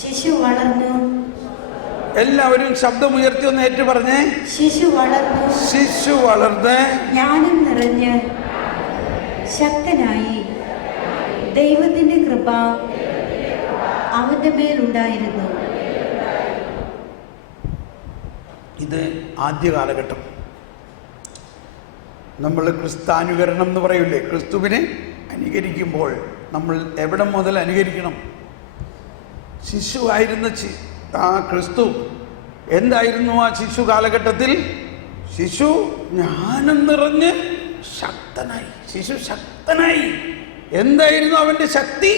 ശിശു വളർന്നു. എല്ലാവരും ശബ്ദമുയർത്തി ഒന്ന് ഏറ്റു പറഞ്ഞേ. ശിശു വളർന്നു. ശിശു വളർന്ന് ജ്ഞാനം നിറഞ്ഞ് ശക്തനായി. ദൈവത്തിന്റെ കൃപ അവന്റെ മേലുണ്ടായിരുന്നു. ഇത് ആദ്യ കാലഘട്ടം. നമ്മൾ ക്രിസ്താനുകരണം എന്ന് പറയൂലേ? ക്രിസ്തുവിനെ അനുകരിക്കുമ്പോൾ നമ്മൾ എവിടെ മുതൽ അനുകരിക്കണം? ശിശു ആയിരുന്ന ആ ക്രിസ്തു എന്തായിരുന്നു ആ ശിശു കാലഘട്ടത്തിൽ? ശിശു ജ്ഞാനം നിറഞ്ഞ് ശക്തനായി. ശിശു ശക്തനായി. എന്തായിരുന്നു അവൻ്റെ ശക്തി?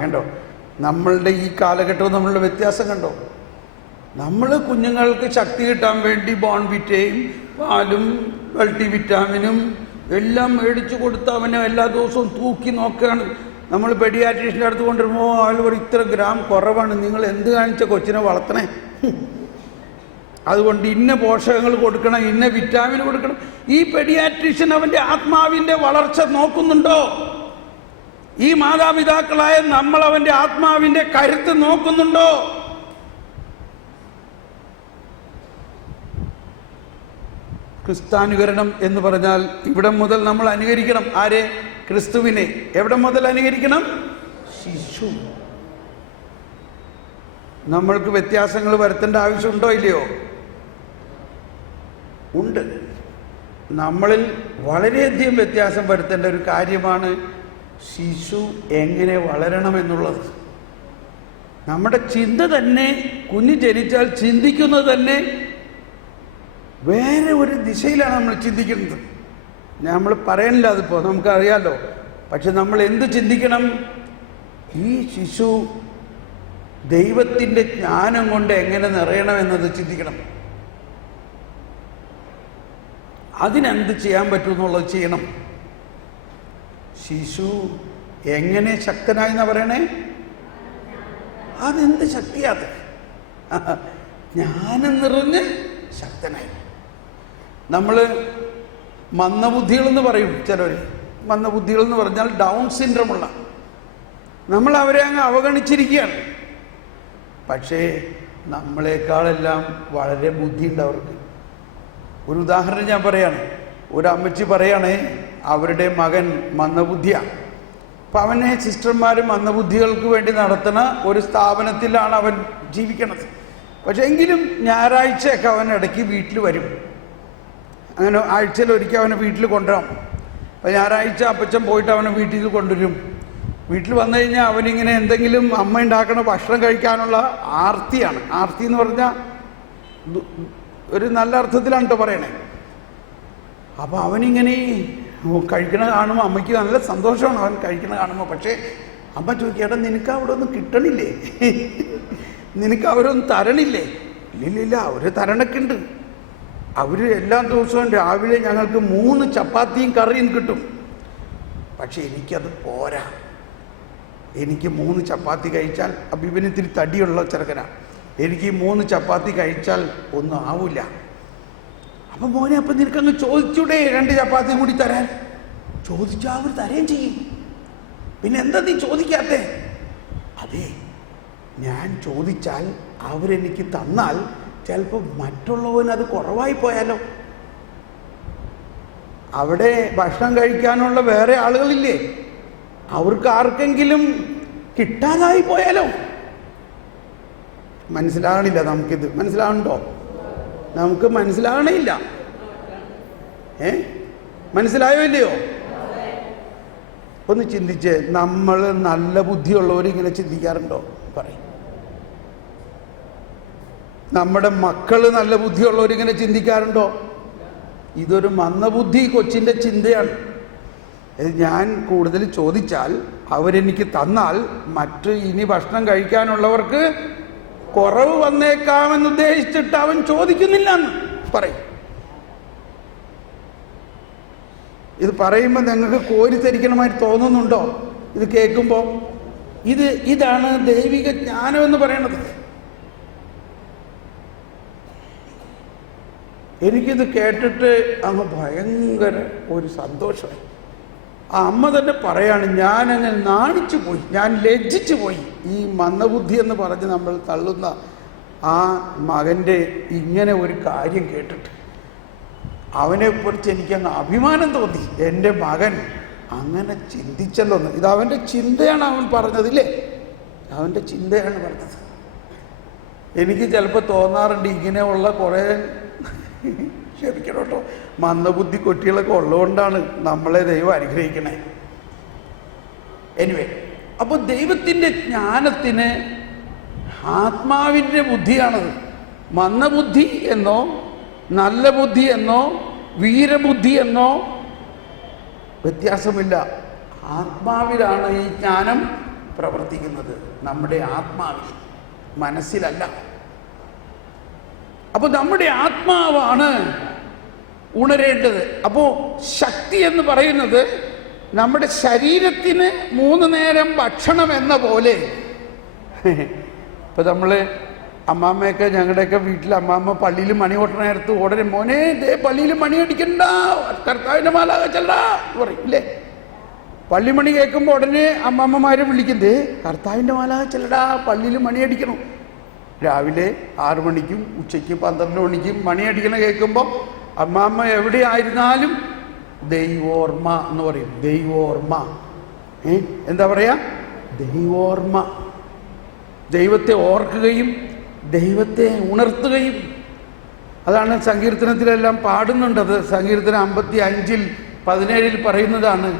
കണ്ടോ, നമ്മളുടെ ഈ കാലഘട്ടവും നമ്മളുടെ വ്യത്യാസം കണ്ടോ? നമ്മൾ കുഞ്ഞുങ്ങൾക്ക് ശക്തി കിട്ടാൻ വേണ്ടി ബോൺവിറ്റയും പാലും മൾട്ടി വിറ്റാമിനും എല്ലാം മേടിച്ചു കൊടുത്ത് അവനെ എല്ലാ ദിവസവും തൂക്കി നോക്കുകയാണ്. നമ്മൾ പെഡിയാട്രീഷ്യൻ്റെ അടുത്ത് കൊണ്ടുവരുമ്പോൾ ആൾ പറയും, ഇത്ര ഗ്രാം കുറവാണ്, നിങ്ങൾ എന്ത് കാണിച്ച കൊച്ചിനെ വളർത്തണേ, അതുകൊണ്ട് ഇന്ന പോഷകങ്ങൾ കൊടുക്കണം, ഇന്ന വിറ്റാമിൻ കൊടുക്കണം. ഈ പെഡിയാട്രീഷ്യൻ അവൻ്റെ ആത്മാവിൻ്റെ വളർച്ച നോക്കുന്നുണ്ടോ? ഈ മാതാപിതാക്കളായ നമ്മൾ അവൻ്റെ ആത്മാവിൻ്റെ കരുത്ത് നോക്കുന്നുണ്ടോ? ക്രിസ്താനുകരണം എന്ന് പറഞ്ഞാൽ ഇവിടെ മുതൽ നമ്മൾ അനുകരിക്കണം. ആരെ? ക്രിസ്തുവിനെ. എവിടെ മുതൽ അനുകരിക്കണം? ശിശു. നമ്മൾക്ക് വ്യത്യാസങ്ങൾ വരുത്തേണ്ട ആവശ്യമുണ്ടോ ഇല്ലയോ? ഉണ്ട്. നമ്മളിൽ വളരെയധികം വ്യത്യാസം വരുത്തേണ്ട ഒരു കാര്യമാണ് ശിശു എങ്ങനെ വളരണമെന്നുള്ളത്. നമ്മുടെ ചിന്ത തന്നെ, കുഞ്ഞ് ജനിച്ചാൽ ചിന്തിക്കുന്നത് തന്നെ വേറെ ഒരു ദിശയിലാണ് നമ്മൾ ചിന്തിക്കുന്നത്. നമ്മൾ പറയണില്ല, അതിപ്പോൾ നമുക്കറിയാലോ. പക്ഷെ നമ്മൾ എന്ത് ചിന്തിക്കണം? ഈ ശിശു ദൈവത്തിൻ്റെ ജ്ഞാനം കൊണ്ട് എങ്ങനെ നിറയണമെന്നത് ചിന്തിക്കണം. അതിനെന്ത് ചെയ്യാൻ പറ്റുമെന്നുള്ളത് ചെയ്യണം. ശിശു എങ്ങനെ ശക്തനായി എന്നാ പറയണേ? അതെന്ത് ശക്തിയാത്? ജ്ഞാനം നിറഞ്ഞ് ശക്തനായി. നമ്മൾ മന്ദബുദ്ധികളെന്ന് പറയും ചിലർ. മന്ദബുദ്ധികളെന്ന് പറഞ്ഞാൽ ഡൗൺ സിൻഡ്രോമുള്ള, നമ്മൾ അവരെ അങ്ങ് അവഗണിച്ചിരിക്കുകയാണ്. പക്ഷേ നമ്മളെക്കാളെല്ലാം വളരെ ബുദ്ധിയുണ്ട് അവർക്ക്. ഒരു ഉദാഹരണം ഞാൻ പറയാണ്. ഒരു അമ്മച്ചി പറയണേ, അവരുടെ മകൻ മന്ദബുദ്ധിയാണ്. അപ്പം അവനെ സിസ്റ്റർമാർ മന്ദബുദ്ധികൾക്ക് വേണ്ടി നടത്തുന്ന ഒരു സ്ഥാപനത്തിലാണ് അവൻ ജീവിക്കണത്. പക്ഷെ എങ്കിലും ഞായറാഴ്ചയൊക്കെ അവൻ ഇടയ്ക്ക് വീട്ടിൽ വരും. അങ്ങനെ ആഴ്ചയിൽ ഒരിക്കൽ അവനെ വീട്ടിൽ കൊണ്ടുവരാം. അപ്പം ഞായറാഴ്ച അപ്പച്ചൻ പോയിട്ട് അവനെ വീട്ടിൽ കൊണ്ടുവരും. വീട്ടിൽ വന്നു കഴിഞ്ഞാൽ അവനിങ്ങനെ എന്തെങ്കിലും അമ്മ ഉണ്ടാക്കണ ഭക്ഷണം കഴിക്കാനുള്ള ആർത്തിയാണ്. ആർത്തി എന്ന് പറഞ്ഞാൽ ഒരു നല്ല അർത്ഥത്തിലാണ് കേട്ടോ പറയണേ. അപ്പോൾ അവനിങ്ങനെ കഴിക്കണ കാണുമ്പോൾ അമ്മയ്ക്ക് നല്ല സന്തോഷമാണ് അവൻ കഴിക്കണ കാണുമ്പോൾ. പക്ഷേ അമ്മ ചോദിക്കേട്ടാ, നിനക്ക് അവിടെ ഒന്നും കിട്ടണില്ലേ? നിനക്ക് അവരൊന്നും തരണില്ലേ? ഇല്ലില്ല, അവർ തരണൊക്കെ ഉണ്ട്. അവർ എല്ലാ ദിവസവും രാവിലെ ഞങ്ങൾക്ക് 3 ചപ്പാത്തിയും കറിയും കിട്ടും. പക്ഷെ എനിക്കത് പോരാ. എനിക്ക് 3 ചപ്പാത്തി കഴിച്ചാൽ, അഭിപനത്തിന് തടിയുള്ള ചെറുക്കനാണ്, എനിക്ക് 3 ചപ്പാത്തി കഴിച്ചാൽ ഒന്നും ആവില്ല. അപ്പം മോനെ, അപ്പം നിനക്കങ്ങ് ചോദിച്ചൂടെ 2 ചപ്പാത്തിയും കൂടി തരാൻ? ചോദിച്ചാൽ അവർ തരുകയും ചെയ്യും. പിന്നെ എന്താ നീ ചോദിക്കാത്തേ? അതെ, ഞാൻ ചോദിച്ചാൽ അവരെനിക്ക് തന്നാൽ ചിലപ്പോൾ മറ്റുള്ളവന് അത് കുറവായി പോയാലോ? അവിടെ ഭക്ഷണം കഴിക്കാനുള്ള വേറെ ആളുകളില്ലേ, അവർക്ക് ആർക്കെങ്കിലും കിട്ടാതായി പോയാലോ? മനസ്സിലാകണില്ല നമുക്കിത്. മനസ്സിലാകണ്ടോ? നമുക്ക് മനസ്സിലാകണില്ല. മനസ്സിലായോ ഇല്ലയോ? ഒന്ന് ചിന്തിച്ച്. നമ്മൾ നല്ല ബുദ്ധിയുള്ളവരിങ്ങനെ ചിന്തിക്കാറുണ്ടോ? പറയും. നമ്മുടെ മക്കൾ നല്ല ബുദ്ധിയുള്ളവരിങ്ങനെ ചിന്തിക്കാറുണ്ടോ? ഇതൊരു മന്ദബുദ്ധി കൊച്ചിൻ്റെ ചിന്തയാണ്. ഞാൻ കൂടുതൽ ചോദിച്ചാൽ അവരെനിക്ക് തന്നാൽ മറ്റ് ഇനി ഭക്ഷണം കഴിക്കാനുള്ളവർക്ക് കുറവ് വന്നേക്കാമെന്ന് ഉദ്ദേശിച്ചിട്ട് അവൻ ചോദിക്കുന്നില്ല എന്ന് പറയും. ഇത് പറയുമ്പോൾ നിങ്ങൾക്ക് കോരിത്തരിക്കണമായിട്ട് തോന്നുന്നുണ്ടോ? ഇത് കേൾക്കുമ്പോൾ ഇതാണ് ദൈവിക ജ്ഞാനം എന്ന് പറയണത്. എനിക്കിത് കേട്ടിട്ട് അങ്ങ് ഭയങ്കര ഒരു സന്തോഷമായി. ആ അമ്മ തന്നെ പറയാണ്, ഞാനങ്ങനെ നാണിച്ചു പോയി, ഞാൻ ലജ്ജിച്ചു പോയി. ഈ മന്ദബുദ്ധി എന്ന് പറഞ്ഞ് നമ്മൾ തള്ളുന്ന ആ മകൻ്റെ ഇങ്ങനെ ഒരു കാര്യം കേട്ടിട്ട് അവനെക്കുറിച്ച് എനിക്കങ്ങ് അഭിമാനം തോന്നി. എൻ്റെ മകൻ അങ്ങനെ ചിന്തിച്ചല്ലോ എന്ന്. ഇത് അവൻ്റെ ചിന്തയാണ് അവൻ പറഞ്ഞതില്ലേ? അവൻ്റെ ചിന്തയാണ് പറഞ്ഞത്. എനിക്ക് ചിലപ്പോൾ തോന്നാറുണ്ട്, ഇങ്ങനെയുള്ള കുറേ ക്ഷമിക്കണം കേട്ടോ, മന്ദബുദ്ധി കുട്ടികളൊക്കെ ഉള്ളതുകൊണ്ടാണ് നമ്മളെ ദൈവം അനുഗ്രഹിക്കണേ. എനിവേ, അപ്പോൾ ദൈവത്തിൻ്റെ ജ്ഞാനത്തിന് ആത്മാവിൻ്റെ ബുദ്ധിയാണത്. മന്ദബുദ്ധി എന്നോ നല്ല ബുദ്ധി എന്നോ വീരബുദ്ധി എന്നോ വ്യത്യാസമില്ല. ആത്മാവിലാണ് ഈ ജ്ഞാനം പ്രവർത്തിക്കുന്നത്, നമ്മുടെ ആത്മാവിൽ, മനസ്സിലല്ല. അപ്പോൾ നമ്മുടെ ആത്മാവാണ് ഉണരേണ്ടത്. അപ്പോൾ ശക്തി എന്ന് പറയുന്നത് നമ്മുടെ ശരീരത്തിന് 3 നേരം ഭക്ഷണം എന്ന പോലെ. ഇപ്പം നമ്മൾ അമ്മാമ്മയൊക്കെ, ഞങ്ങളുടെയൊക്കെ വീട്ടിൽ അമ്മാമ്മ പള്ളിയിൽ മണി കൊട്ടണ നേരത്ത് ഉടനെ മോനെ ദേ പള്ളിയിൽ മണി അടിക്കണ്ട, കർത്താവിൻ്റെ മാലാക ചെല്ലാ പറയും ഇല്ലേ? പള്ളിമണി കേൾക്കുമ്പോൾ ഉടനെ അമ്മാമ്മമാരെ വിളിക്കും, ദേ കർത്താവിൻ്റെ മാലാക ചെല്ലടാ, പള്ളിയിൽ മണി അടിക്കണം. രാവിലെ 6 മണിക്കും ഉച്ചയ്ക്ക് 12 മണിക്കും മണി അടിക്കണ കേൾക്കുമ്പോൾ അമ്മാമ്മ എവിടെയായിരുന്നാലും ദൈവോർമ്മ എന്ന് പറയും. ദൈവോർമ്മ. എന്താ പറയാ? ദൈവോർമ്മ. ദൈവത്തെ ഓർക്കുകയും ദൈവത്തെ ഉണർത്തുകയും. അതാണ് സങ്കീർത്തനത്തിലെല്ലാം പാടുന്നുണ്ടത്. സങ്കീർത്തനം 55:17 പറയുന്നതാണ്,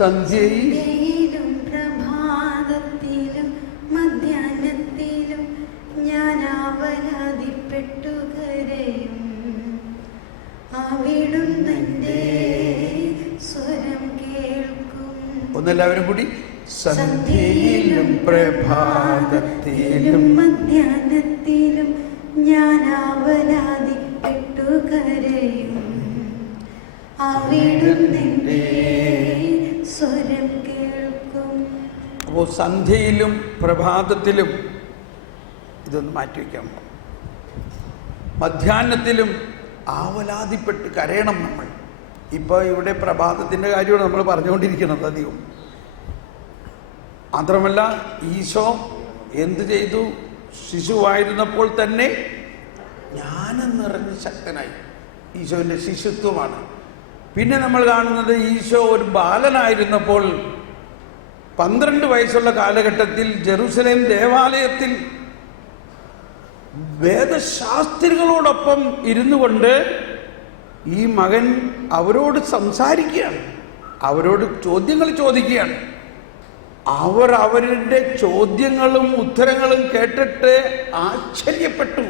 സന്ധ്യയിലും പ്രഭാതത്തിലും മധ്യാഹ്നത്തിലും ഞാൻ ആവലാതിപ്പെട്ടു കരയും, അവിടുന്ന് എൻ്റെ സ്വരം കേൾക്കും. ഒന്നെല്ലാവരും കൂടി, സന്ധ്യയിലും പ്രഭാതത്തിലും മധ്യാഹ്നത്തിലും ഞാൻ ആവലാതിപ്പെട്ടു കരയും, അവിടുന്ന് എൻ്റെ സ്വരം കേൾക്കും. അപ്പോൾ സന്ധ്യയിലും പ്രഭാതത്തിലും, ഇതൊന്ന് മാറ്റിവെക്കാം, മധ്യാഹ്നത്തിലും ആവലാതിപ്പെട്ട് കരയണം നമ്മൾ. ഇപ്പോൾ ഇവിടെ പ്രഭാതത്തിൻ്റെ കാര്യമാണ് നമ്മൾ പറഞ്ഞുകൊണ്ടിരിക്കുന്നത് അധികം. മാത്രമല്ല ഈശോ എന്ത് ചെയ്തു? ശിശുവായിരുന്നപ്പോൾ തന്നെ ജ്ഞാനം നിറഞ്ഞ ശക്തനായി. ഈശോൻ്റെ ശിശുത്വമാണ്. പിന്നെ നമ്മൾ കാണുന്നത് ഈശോ ഒരു ബാലനായിരുന്നപ്പോൾ 12 വയസ്സുള്ള കാലഘട്ടത്തിൽ ജെറുസലേം ദേവാലയത്തിൽ വേദശാസ്ത്രികളോടൊപ്പം ഇരുന്നു കൊണ്ട് ഈ മകൻ അവരോട് സംസാരിക്കുകയാണ്, അവരോട് ചോദ്യങ്ങൾ ചോദിക്കുകയാണ്. അവർ അവരുടെ ചോദ്യങ്ങളും ഉത്തരങ്ങളും കേട്ടിട്ട് ആശ്ചര്യപ്പെട്ടു.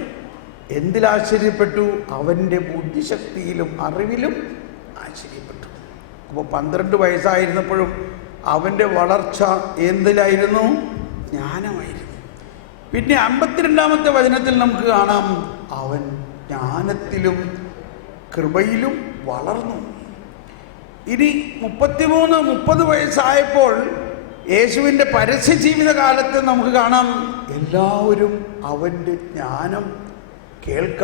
എന്തിലാശ്ചര്യപ്പെട്ടു? അവൻ്റെ ബുദ്ധിശക്തിയിലും അറിവിലും ആശ്ചര്യപ്പെട്ടു. അപ്പോൾ 12 വയസ്സായിരുന്നപ്പോഴും അവൻ്റെ വളർച്ച എന്തിലായിരുന്നു? ജ്ഞാനമായിരുന്നു. പിന്നെ 52-ാമത്തെ വചനത്തിൽ നമുക്ക് കാണാം, അവൻ ജ്ഞാനത്തിലും കൃപയിലും വളർന്നു. ഇനി 33-30 വയസ്സായപ്പോൾ യേശുവിൻ്റെ പരസ്യ ജീവിതകാലത്ത് നമുക്ക് കാണാം, എല്ലാവരും അവൻ്റെ ജ്ഞാനം കേൾക്കാൻ